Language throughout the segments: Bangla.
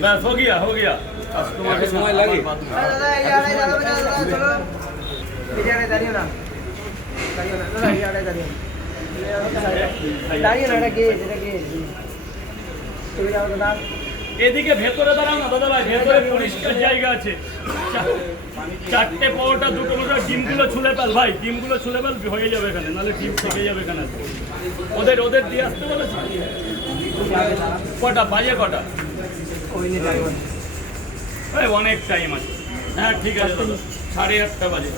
बस हो गया कस्टमर के समय लगे दादा ये आ रहा है दादा चलो ये आ रहा है दाड़ियो ना दादा ये आ रहा है दाड़ियो ना এটা কে তুমি যাও দাদা এদিকে ভেতরে দাঁড়াও না দাদা ভাই, ভেতরে পরিষ্কার জায়গা আছে। চারটে পরোটা দুটো মতো ডিমগুলো ছুলে ফেল ভাই, ডিমগুলো ছুলে ফেল হয়ে যাবে এখানে, নাহলে ডিম থেকে যাবে এখানে। ওদের দিয়ে আসতে বলেছি। কটা বাজে কটা? ভাই অনেক টাইম আছে। হ্যাঁ ঠিক আছে দাদা, 8:30 বাজে।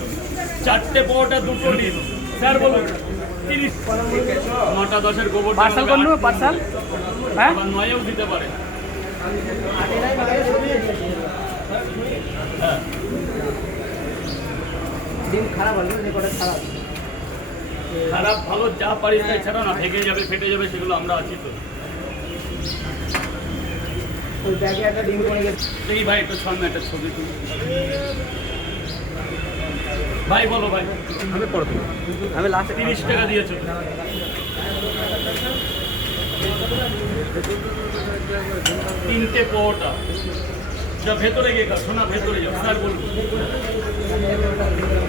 চারটে পরোটা দুটো ডিম স্যার বলুন 30 9টা 10-এর গোবর পার্সেল করব পার্সেল হ্যাঁ 9এও দিতে পারে। ডিম খারাপ হলো রেকর্ড খারাপ খারাপ ভালো যা পারিস তাই ছাড়া না, ভেঙে যাবে ফেটে যাবে, সেগুলো আমরা আছি তো। ওই ব্যাগে একটা ডিম পড়ে গেছে। এই ভাই একটু সামনে একটা ছবি তুলি ভাই, বলো ভাই। আমি পড়ব, আমি লাস্ট 30 টাকা দিয়েছো। তিনটে পরোটা যা ভেতরে গিয়ে খা, শোনা ভেতরে যাও, স্যার বলবো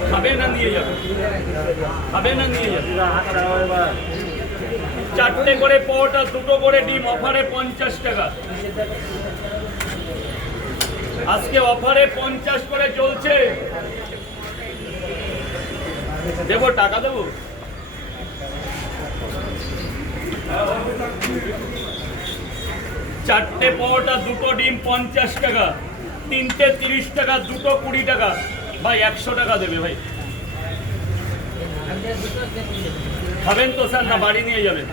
খাবে না নিয়ে যাবে, খাবে না নিয়ে যাবে। চারটে করে পরোটা দুটো করে ডিম অফারে 50 টাকা। আজকে অফারে 50 করে চলছে। দেবো টাকা দেবো? চারটে পরোটা দুটো ডিম 50 টাকা, তিনটে 30 টাকা, দুটো 20 টাকা। ভাই 100 টাকা দেবে ভাই। খাবেন তো স্যার না বাড়ি নিয়ে যাবেন?